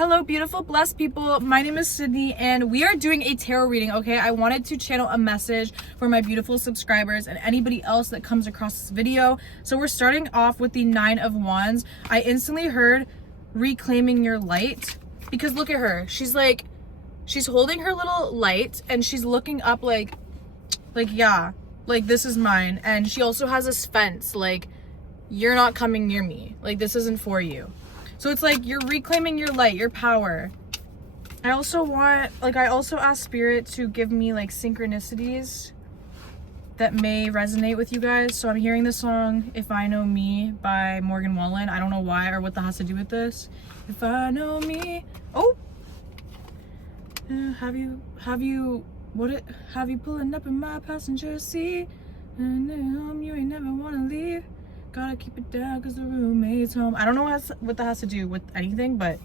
Hello, beautiful, blessed people. My name is Sydney, and we are doing a tarot reading, okay? I wanted to channel a message for my beautiful subscribers and anybody else that comes across this video. So we're starting off with the Nine of Wands. I instantly heard reclaiming your light, because look at her. She's holding her little light, and she's looking up like, yeah, like this is mine. And she also has this fence, like, you're not coming near me. Like, this isn't for you. So it's like you're reclaiming your light, your power. I also asked Spirit to give me like synchronicities that may resonate with you guys. So I'm hearing the song If I Know Me by Morgan Wallen. I don't know why or what that has to do with this. If I know me. Oh. Have you pulling up in my passenger seat? And you ain't never wanna leave. Gotta keep it down cause the roommate's home. I don't know what that has to do with anything, but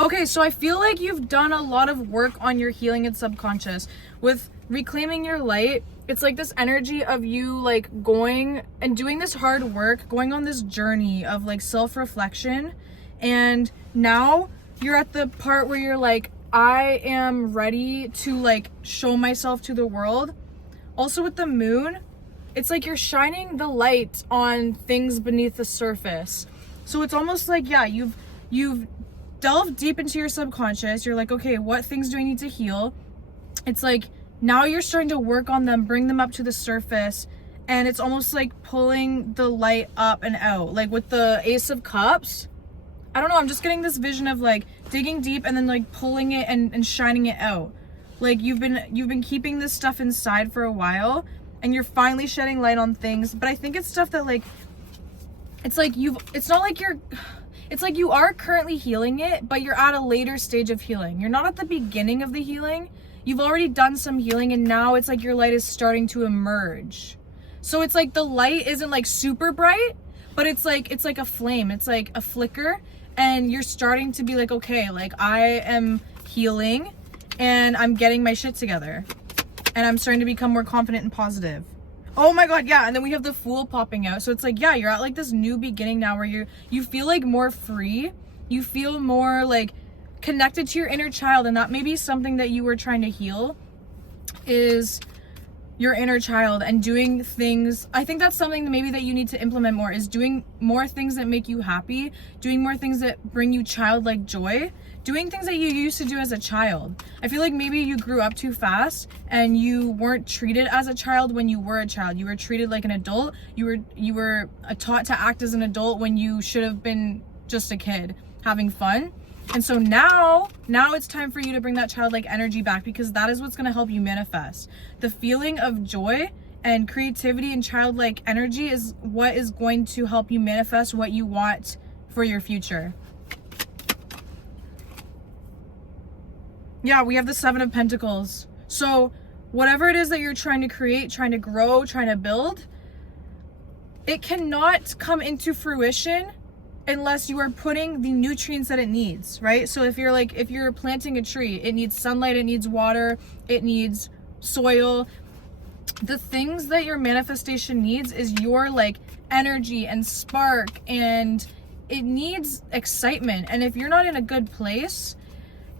okay, so I feel like you've done a lot of work on your healing and subconscious. With reclaiming your light, it's like this energy of you like going and doing this hard work, going on this journey of like self-reflection, and now you're at the part where you're like, I am ready to like show myself to the world. Also with the moon, it's like you're shining the light on things beneath the surface. So it's almost like, yeah, you've delved deep into your subconscious. You're like, okay, what things do I need to heal? It's like now you're starting to work on them, bring them up to the surface, and it's almost like pulling the light up and out. Like with the Ace of Cups, I don't know, I'm just getting this vision of like digging deep and then like pulling it and shining it out. Like you've been keeping this stuff inside for a while, and you're finally shedding light on things. But I think it's stuff that like, it's like you are currently healing it, but you're at a later stage of healing. You're not at the beginning of the healing. You've already done some healing, and now it's like your light is starting to emerge. So it's like the light isn't like super bright, but it's like a flame. It's like a flicker, and you're starting to be like, okay, like I am healing and I'm getting my shit together. And I'm starting to become more confident and positive. Oh my god, yeah. And then we have the Fool popping out. So it's like, yeah, you're at like this new beginning now where you feel like more free. You feel more like connected to your inner child. And that may be something that you were trying to heal, is your inner child, and doing things. I think that's something maybe that you need to implement more, is doing more things that make you happy, doing more things that bring you childlike joy, doing things that you used to do as a child. I feel like maybe you grew up too fast and you weren't treated as a child when you were a child. You were treated like an adult. You were taught to act as an adult when you should have been just a kid having fun. And so now it's time for you to bring that childlike energy back, because that is what's going to help you manifest. The feeling of joy and creativity and childlike energy is what is going to help you manifest what you want for your future. Yeah, we have the Seven of Pentacles. So whatever it is that you're trying to create, trying to grow, trying to build, it cannot come into fruition unless you are putting the nutrients that it needs, right? So if you're planting a tree, it needs sunlight, it needs water, it needs soil. The things that your manifestation needs is your like energy and spark, and it needs excitement. And if you're not in a good place,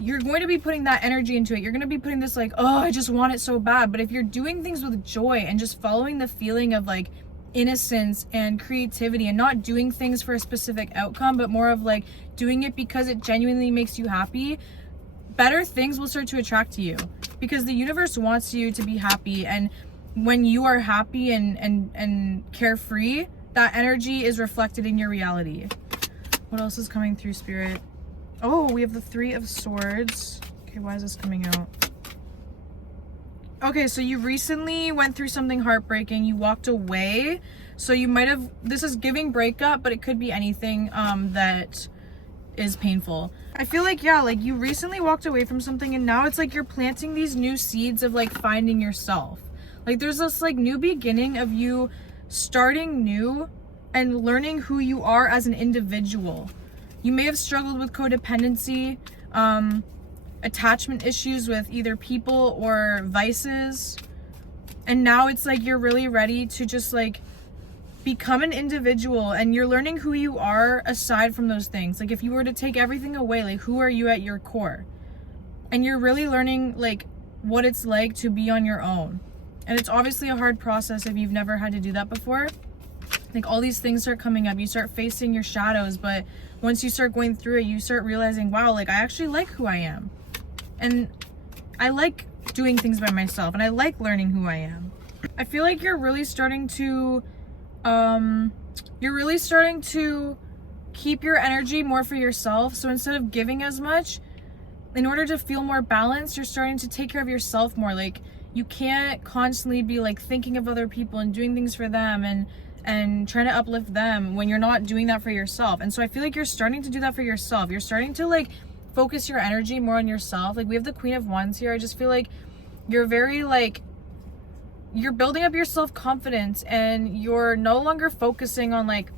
you're going to be putting that energy into it. You're going to be putting this like, oh, I just want it so bad. But if you're doing things with joy and just following the feeling of like innocence and creativity, and not doing things for a specific outcome, but more of like doing it because it genuinely makes you happy, better things will start to attract to you, because the universe wants you to be happy. And when you are happy and carefree, that energy is reflected in your reality. What else is coming through, Spirit? Oh, we have the Three of Swords. Okay, why is this coming out? Okay, so you recently went through something heartbreaking. You walked away. So you might have, this is giving breakup, but it could be anything that is painful. I feel like, yeah, like you recently walked away from something, and now it's like you're planting these new seeds of like finding yourself. Like there's this like new beginning of you starting new and learning who you are as an individual. You may have struggled with codependency, attachment issues with either people or vices. And now it's like you're really ready to just like become an individual, and you're learning who you are aside from those things. Like if you were to take everything away, like who are you at your core? And you're really learning like what it's like to be on your own. And it's obviously a hard process if you've never had to do that before. Like all these things start coming up, you start facing your shadows, but once you start going through it, you start realizing, wow, like I actually like who I am. And I like doing things by myself, and I like learning who I am. I feel like you're really starting to keep your energy more for yourself. So instead of giving as much, in order to feel more balanced, you're starting to take care of yourself more. Like you can't constantly be like thinking of other people and doing things for them and trying to uplift them when you're not doing that for yourself. And so I feel like you're starting to do that for yourself. You're starting to like focus your energy more on yourself. Like we have the Queen of Wands here. I just feel like you're very like, you're building up your self-confidence, and you're no longer focusing on like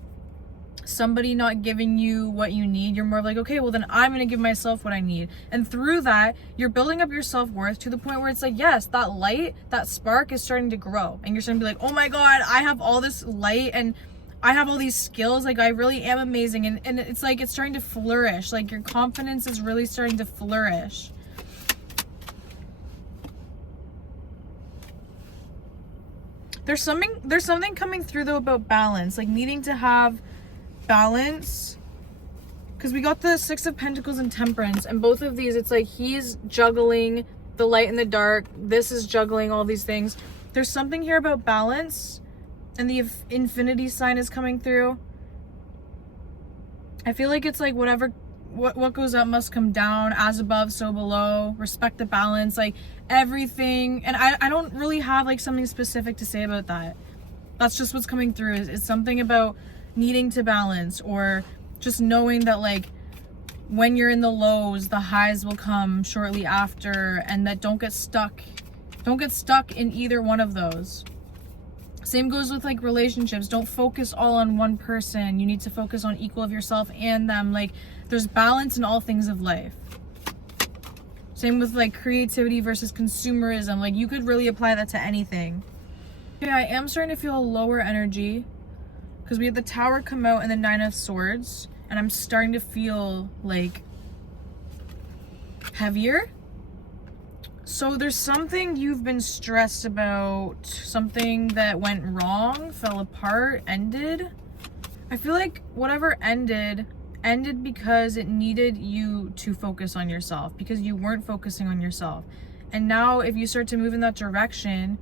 somebody not giving you what you need. You're more like, okay, well then I'm gonna give myself what I need. And through that, you're building up your self-worth to the point where it's like, yes, that light, that spark is starting to grow, and you're starting to be like, oh my God, I have all this light and I have all these skills, like I really am amazing. And it's like, it's starting to flourish. Like your confidence is really starting to flourish. There's something coming through though about balance, like needing to have balance, because we got the Six of Pentacles and Temperance, and both of these, it's like he's juggling the light and the dark, this is juggling all these things. There's something here about balance, and the infinity sign is coming through. I feel like it's like what goes up must come down, as above so below, respect the balance, like everything. And I don't really have like something specific to say about that. That's just what's coming through, is something about needing to balance, or just knowing that like when you're in the lows, the highs will come shortly after, and that don't get stuck in either one of those. Same goes with like relationships. Don't focus all on one person. You need to focus on equal of yourself and them. Like there's balance in all things of life. Same with like creativity versus consumerism. Like you could really apply that to anything. Okay, I am starting to feel a lower energy, because we had the Tower come out and the Nine of Swords, and I'm starting to feel like heavier. So there's something you've been stressed about, something that went wrong, fell apart, ended. I feel like whatever ended because it needed you to focus on yourself, because you weren't focusing on yourself. And now if you start to move in that direction,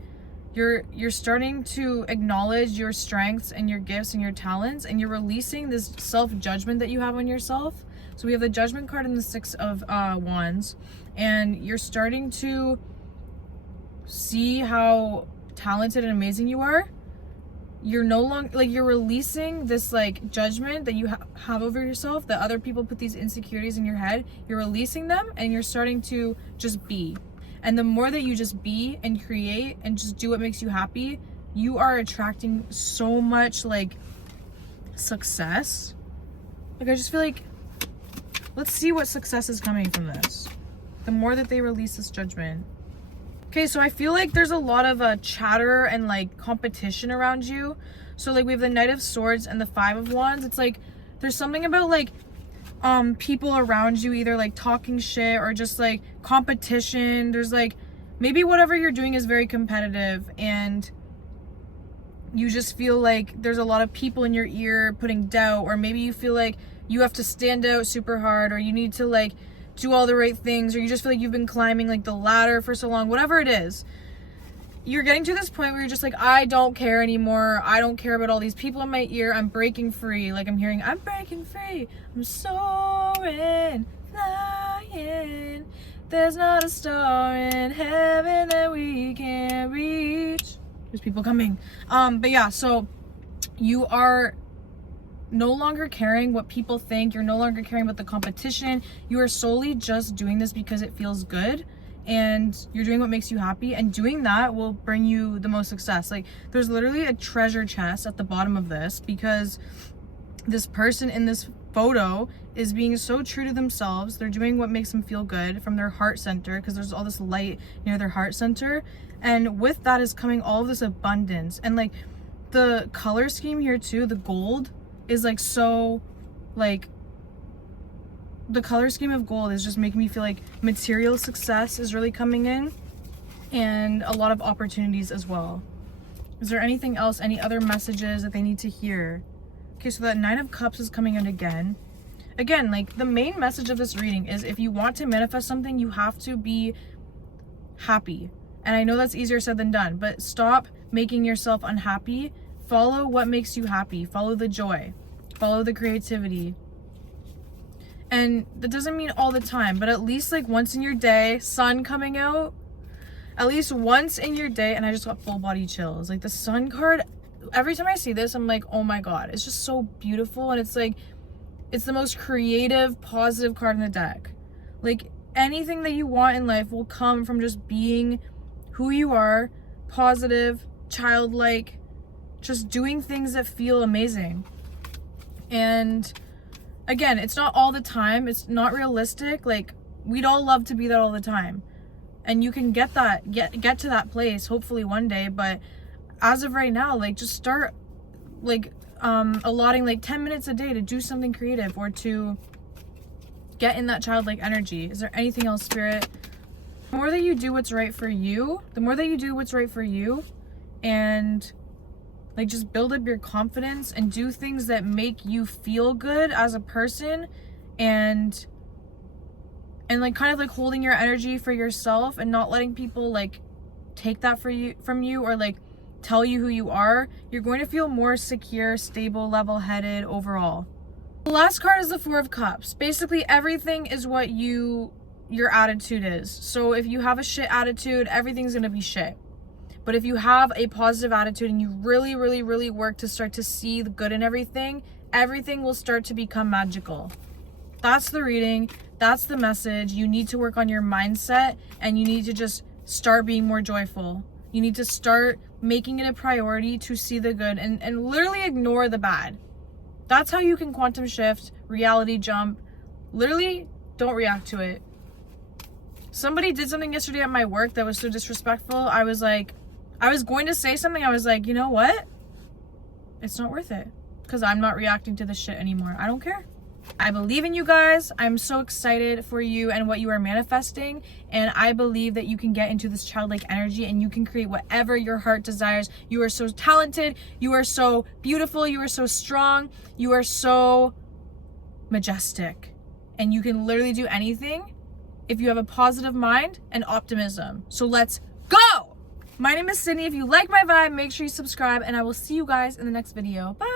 you're starting to acknowledge your strengths and your gifts and your talents, and you're releasing this self-judgment that you have on yourself. So we have the Judgment card and the Six of Wands, and you're starting to see how talented and amazing you are. You're no longer like, you're releasing this like judgment that you have over yourself, that other people put these insecurities in your head. You're releasing them, and you're starting to just be. And the more that you just be and create and just do what makes you happy, you are attracting so much like success. Like I just feel like, let's see what success is coming from this. The more that they release this judgment. Okay, so I feel like there's a lot of chatter and like competition around you. So like we have the Knight of Swords and the Five of Wands. It's like there's something about like people around you either like talking shit or just like competition. There's like maybe whatever you're doing is very competitive, and you just feel like there's a lot of people in your ear putting doubt, or maybe you feel like you have to stand out super hard, or you need to like do all the right things, or you just feel like you've been climbing like the ladder for so long. Whatever it is, you're getting to this point where you're just like, I don't care anymore. I don't care about all these people in my ear. I'm breaking free. Like I'm hearing, I'm breaking free. I'm soaring, flying. There's not a star in heaven that we can't reach. There's people coming. But yeah, so you are no longer caring what people think. You're no longer caring about the competition. You are solely just doing this because it feels good, and you're doing what makes you happy, and doing that will bring you the most success. Like there's literally a treasure chest at the bottom of this, because this person in this photo is being so true to themselves. They're doing what makes them feel good from their heart center, because there's all this light near their heart center, and with that is coming all of this abundance. And like the color scheme here too, the gold is like so, like, the color scheme of gold is just making me feel like material success is really coming in, and a lot of opportunities as well. Is there anything else, any other messages that they need to hear? Okay, so that 9 of Cups is coming in again. Again, like, the main message of this reading is if you want to manifest something, you have to be happy. And I know that's easier said than done, but stop making yourself unhappy. Follow what makes you happy. Follow the joy. Follow the creativity. And that doesn't mean all the time, but at least like once in your day, sun coming out, at least once in your day, and I just got full body chills. Like the sun card, every time I see this, I'm like, oh my God, it's just so beautiful. And it's like, it's the most creative, positive card in the deck. Like anything that you want in life will come from just being who you are, positive, childlike, just doing things that feel amazing. And again, it's not all the time. It's not realistic. Like, we'd all love to be that all the time. And you can get that, get to that place, hopefully one day. But as of right now, like, just start, like, allotting, like, 10 minutes a day to do something creative or to get in that childlike energy. Is there anything else, Spirit? The more that you do what's right for you, and like just build up your confidence and do things that make you feel good as a person, and like kind of like holding your energy for yourself and not letting people like take that from you or like tell you who you are, you're going to feel more secure, stable, level-headed overall. The last card is the 4 of Cups. Basically everything is what your attitude is. So if you have a shit attitude, everything's gonna be shit. But if you have a positive attitude and you really, really, really work to start to see the good in everything, everything will start to become magical. That's the reading. That's the message. You need to work on your mindset, and you need to just start being more joyful. You need to start making it a priority to see the good and literally ignore the bad. That's how you can quantum shift, reality jump. Literally, don't react to it. Somebody did something yesterday at my work that was so disrespectful. I was going to say something. I was like, you know what? It's not worth it, because I'm not reacting to this shit anymore. I don't care. I believe in you guys. I'm so excited for you and what you are manifesting. And I believe that you can get into this childlike energy and you can create whatever your heart desires. You are so talented. You are so beautiful. You are so strong. You are so majestic. And you can literally do anything if you have a positive mind and optimism. So let's go! My name is Sydney. If you like my vibe, make sure you subscribe, and I will see you guys in the next video. Bye!